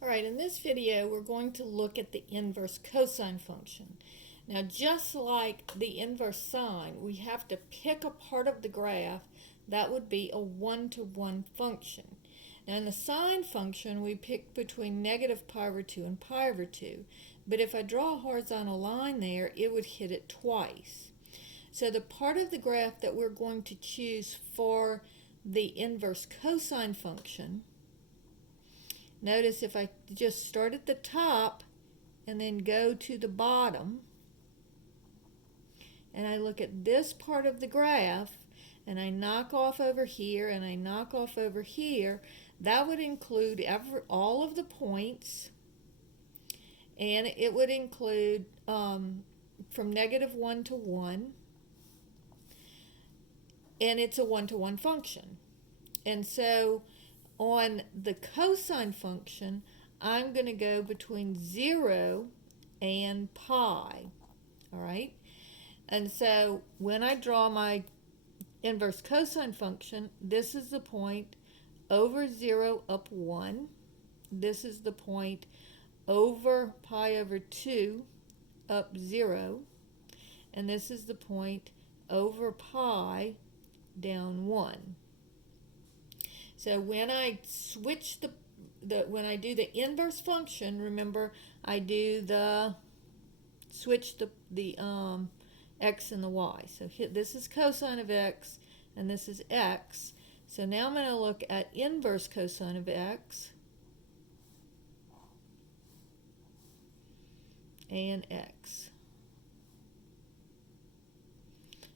Alright, in this video we're going to look at the inverse cosine function. Now just like the inverse sine, we have to pick a part of the graph that would be a one-to-one function. Now in the sine function we pick between negative pi over 2 and pi over 2, but if I draw a horizontal line there it would hit it twice. So the part of the graph that we're going to choose for the inverse cosine function, notice if I just start at the top and then go to the bottom and I look at this part of the graph and I knock off over here and I knock off over here, that would include all of the points, and it would include from -1 to 1, and it's a one-to-one function. And so on the cosine function, I'm going to go between 0 and pi, all right? And so when I draw my inverse cosine function, this is the point over 0 up 1. This is the point over pi over 2 up 0. And this is the point over pi down 1. So when I switch when I do the inverse function, remember I do switch the x and the y. So this is cosine of x and this is x. So now I'm going to look at inverse cosine of x and x.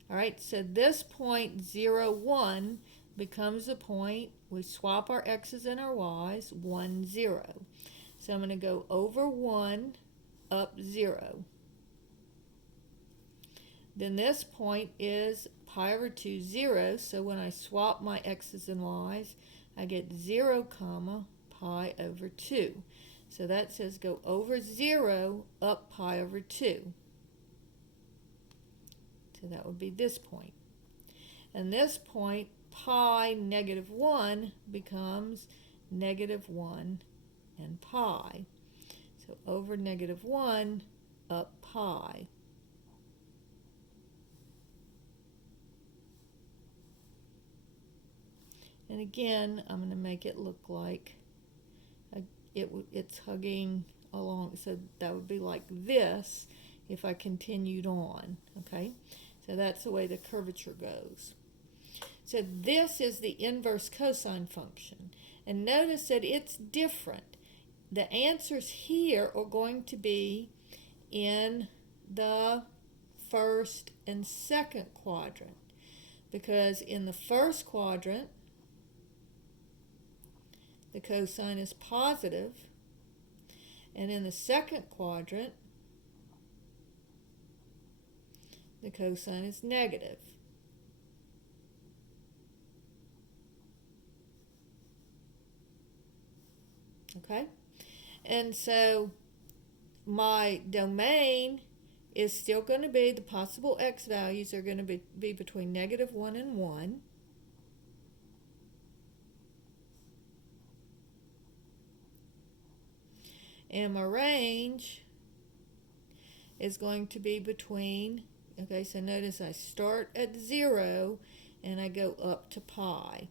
Alright, so this point 0, 1 becomes a point, we swap our x's and our y's, 1, 0. So I'm going to go over 1 up 0. Then this point is pi over 2, 0. So when I swap my x's and y's, I get 0, comma, pi over 2. So that says go over 0 up pi over 2. So that would be this point. And this point, pi -1 becomes -1 and pi. So over -1 up pi. And again, I'm going to make it look like it's hugging along. So that would be like this if I continued on. Okay, so that's the way the curvature goes. So this is the inverse cosine function. And notice that it's different. The answers here are going to be in the first and second quadrant. Because in the first quadrant, the cosine is positive. And in the second quadrant, the cosine is negative. Okay, and so my domain is still going to be, the possible x values are going to be between -1 and 1. And my range is going to be between, okay, so notice I start at 0 and I go up to pi.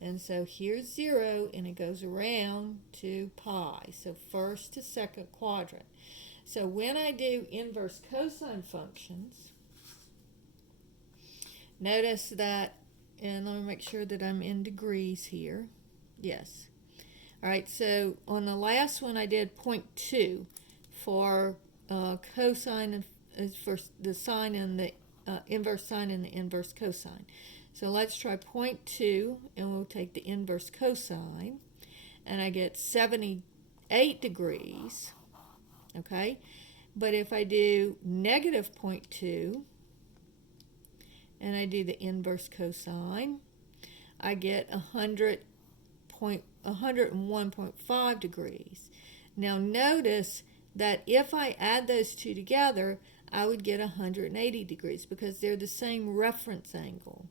And so here's 0 and it goes around to pi. So first to second quadrant. So when I do inverse cosine functions, notice that, and let me make sure that I'm in degrees here. Yes. Alright, so on the last one I did 0.2 for cosine, for the sine and the inverse sine and the inverse cosine. So let's try 0.2 and we'll take the inverse cosine and I get 78 degrees, okay? But if I do -0.2 and I do the inverse cosine, I get 101.5 degrees. Now notice that if I add those two together, I would get 180 degrees because they're the same reference angle.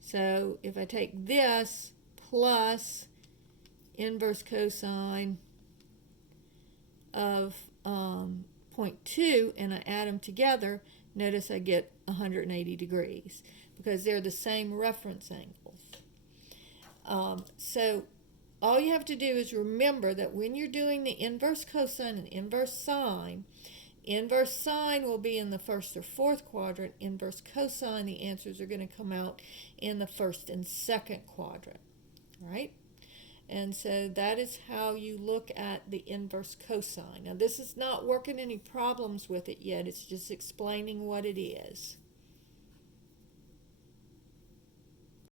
So if I take this plus inverse cosine of 0.2 and I add them together, notice I get 180 degrees because they're the same reference angles. So all you have to do is remember that when you're doing the inverse cosine and inverse sine will be in the first or fourth quadrant. Inverse cosine, the answers are going to come out in the first and second quadrant, right? And so that is how you look at the inverse cosine. Now this is not working any problems with it yet. It's just explaining what it is.